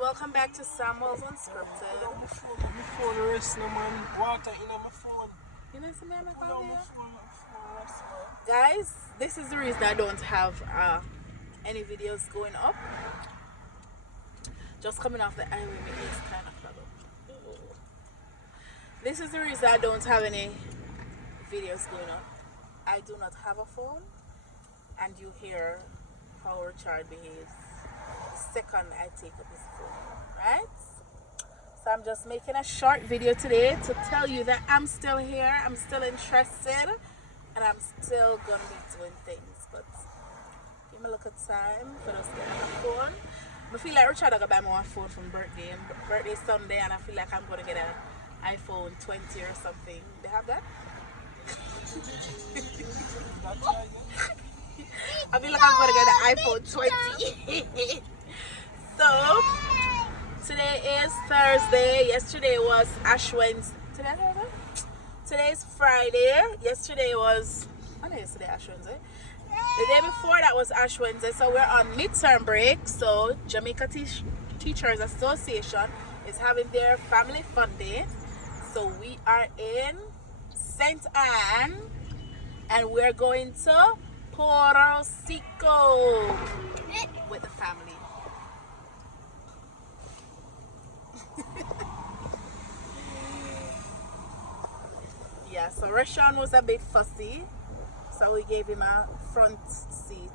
welcome back to Samuel's Unscripted. My phone rest no man. Water in my phone. You know something I'm My phone rest, man. Guys, this is the reason I don't have any videos going up. Just coming off the highway makes me kind of trouble. This is the reason I don't have any videos going up. I do not have a phone, and you hear how Richard behaves the second I take up his phone, right? So I'm just making a short video today to tell you that I'm still here, I'm still interested, and I'm still gonna be doing things. But give me a look at time for us to get a phone. I feel like Richard got buy me one phone from birthday Sunday, and I feel like I'm gonna get an iPhone 20 or something. They have that? I feel like I'm gonna get an iPhone 20. So today is Thursday. Yesterday was Ash Wednesday. Today is Friday. Yesterday was yesterday Ash Wednesday. The day before that was Ash Wednesday. So we're on midterm break. So Jamaica Teachers Association is having their family fun day. So we are in St. Anne and we're going to Puerto Rico with the family. Yeah, so Rashawn was a bit fussy, so we gave him a front seat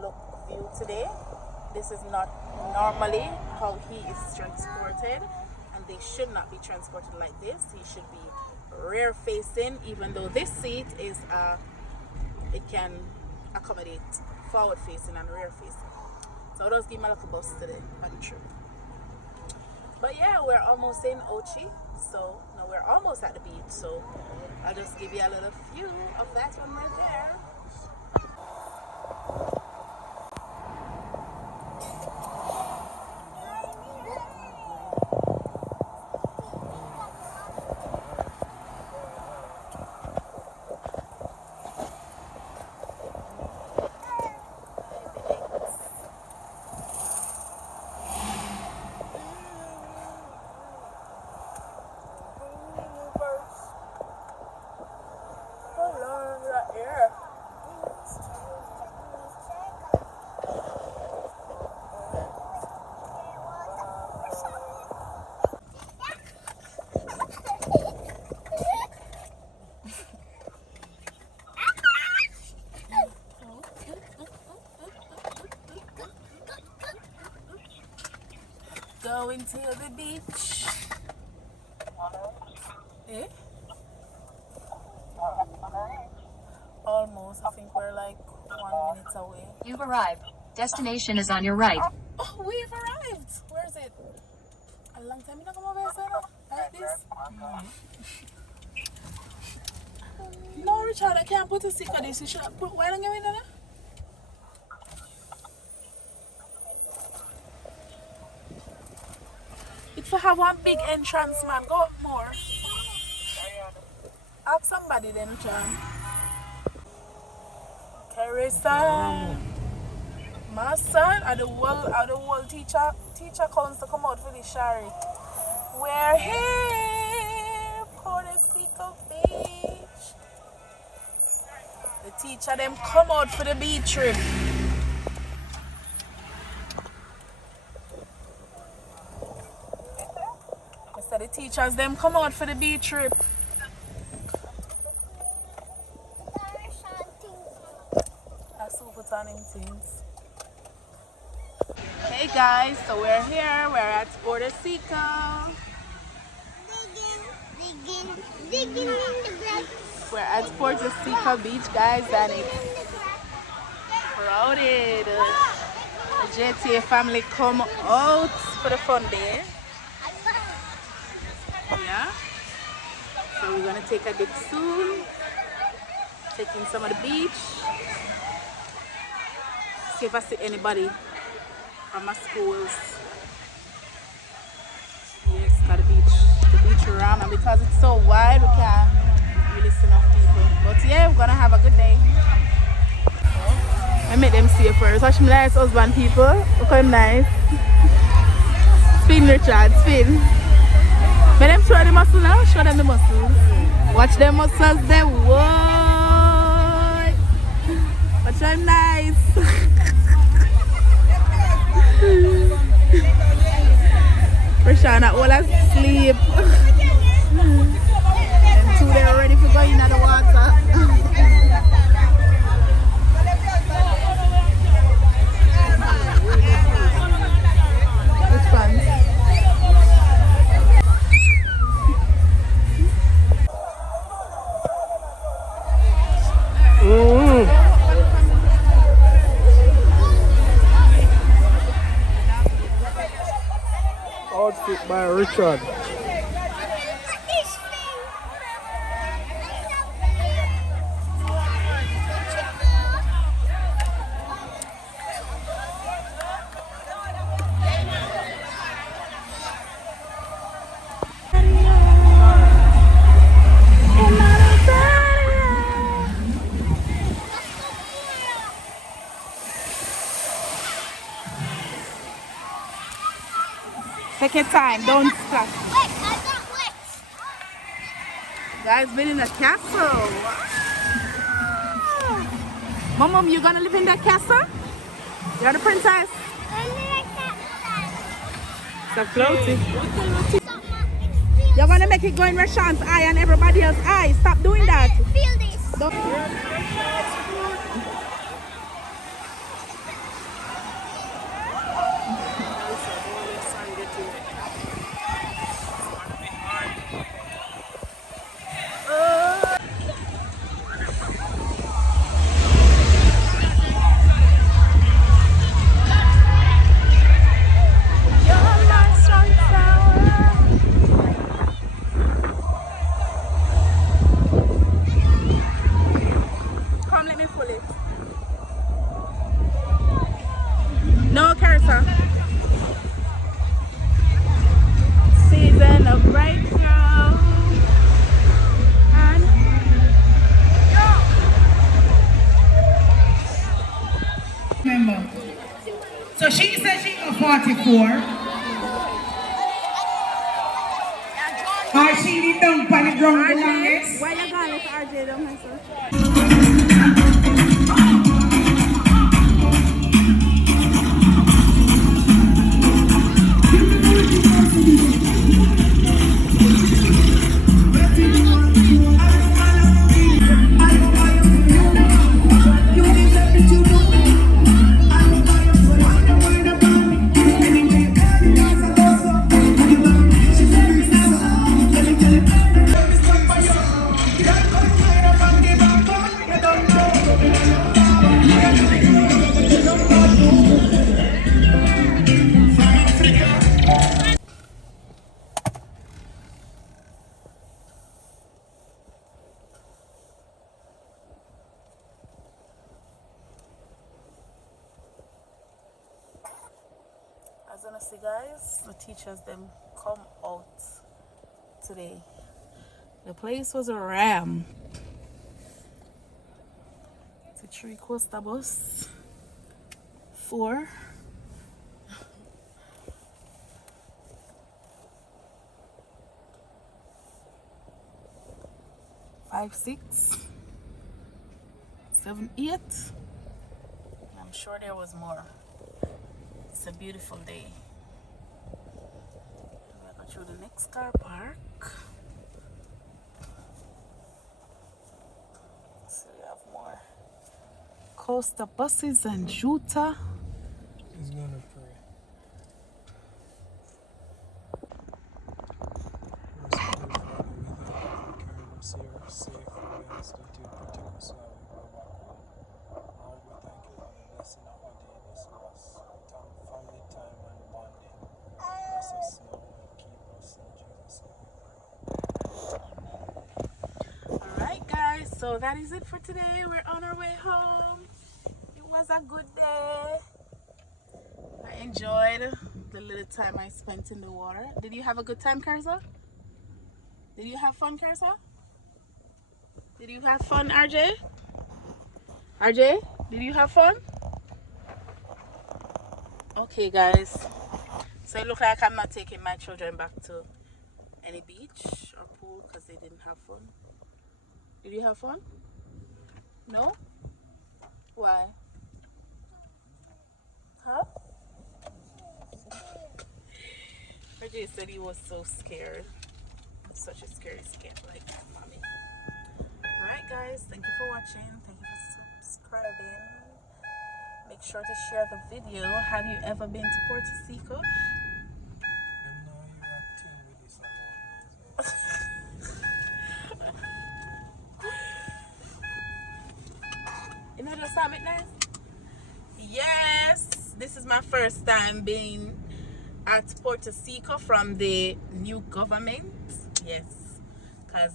look view today. This is not normally how he is transported, and they should not be transported like this. He should be rear facing, even though this seat is it can accommodate forward facing and rear facing. So I'll just give him a little bus today on the trip. But yeah, we're almost in Ochi, so no, we're almost at the beach, so I'll just give you a little view of that when we're there. Going to the beach. Eh? Almost. I think we're like 1 minute away. You've arrived. Destination is on your right. Oh, we've arrived. Where is it? A long time you not come over here, sir? Like this? No, Richard, I can't put a stick on this. You should put why don't you in there? If you have one big entrance, man, go up more. Ask somebody then, Richard. Carissa, my son, and the world teacher comes to come out for the shari. We're here, Puerto Rico Beach. The teacher them come out for the beach trip. So the teachers them come out for the beach trip. That's super turning things. Hey guys, so we're here. We're at Puerto Rico. Digging in the blood. We're at Puerto Rico Beach, guys, and it's crowded. The JTA family come out for the fun day. Yeah. So we're gonna take a dip soon. Taking some of the beach. See if I see anybody from my schools. Yes, got the beach around, and because it's so wide, we can't really see enough people. But yeah, we're gonna have a good day. I made them see it first. Watch me nice husband people. Look how nice. Spin, Richard, spin. Let them show the muscle now. Show them the muscles. Watch them muscles there. Whoa. Watch them nice. Rashana all asleep. And two they are ready for going in the water. Which ones? Outfit by Richard. Take your time, don't splash. Wait, I got wet. Guys, been in a castle. Wow. Mom, you gonna live in that castle? You're the princess. Only like that. It's a floaty. Something. You're gonna make it go in Rashawn's eye and everybody else's eye. Stop doing that. Feel this. Don't. No, Carissa. Season of breakthrough. And Remember. So she said she got 44. Or she did down on the ground the longest. why you gonna let RJ down, my son? As honestly, guys, the teachers them come out today. The place was a ram. It's a 3 coaster bus. 4. Five, 6, 7, 8. I'm sure there was more. It's a beautiful day. We're going through the next car park. So we have more coaster buses and Juta. He's gonna pray. Merciful Father, we thank you for carrying us here safe from whence that you protect us while we go back home. Lord, we thank you for the blessing of our day this loss. We thank family time and bonding. Bless us now and keep us in Jesus' name. Alright guys, so that is it for today. We're on our way home. It was a good day. I enjoyed the little time I spent in the water. Did you have a good time, Karza? Did you have fun, Karza? Did you have fun, RJ? RJ, did you have fun? Okay guys, So it looks like I'm not taking my children back to any beach or pool because they didn't have fun. Did you have fun? No? Why? Huh? Reggie said he was so scared. Such a scary skip like that, mommy. Alright guys, thank you for watching. Thank you for subscribing. Make sure to share the video. Have you ever been to Puerto Rico? Them know you're acting with this amount. You know the summit nice? Yes, this is my first time being at Puerto Rico from the new government. Yes, because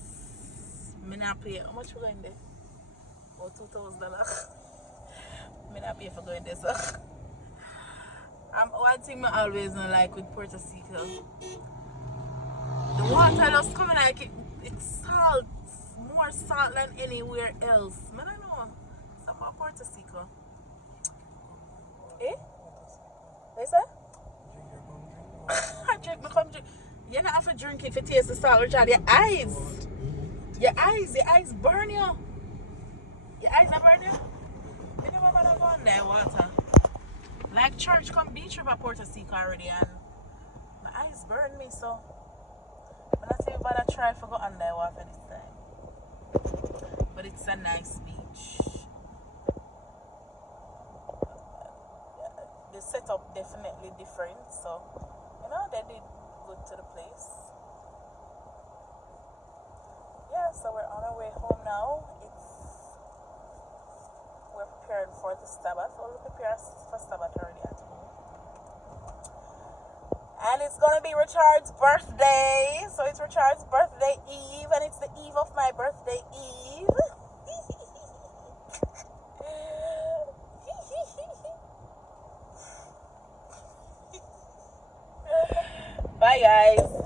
I not pay. How much we going there? Oh, $2,000. I not pay for going there, so. One thing I always don't like with Puerto Rico, the water just coming like it's salt, more salt than anywhere else. I don't know. Something about Puerto Rico. Eh? What you say? I drink, come drink. You don't have to drink it for taste the salt, Richard. Your eyes burn you. Your eyes are burn you. You never gonna go on there water. Like church come beach river Puerto Rico already and my eyes burn me, so I'm not even bother try to go on there water this time. But it's a nice beach. The setup definitely different, so you know they did good to the place. Yeah, so we're on our way home now. We're preparing for the Sabbath. We'll prepare for Sabbath already at home. And it's gonna be Richard's birthday. So it's Richard's birthday eve, and it's the eve of my birthday eve. Bye guys.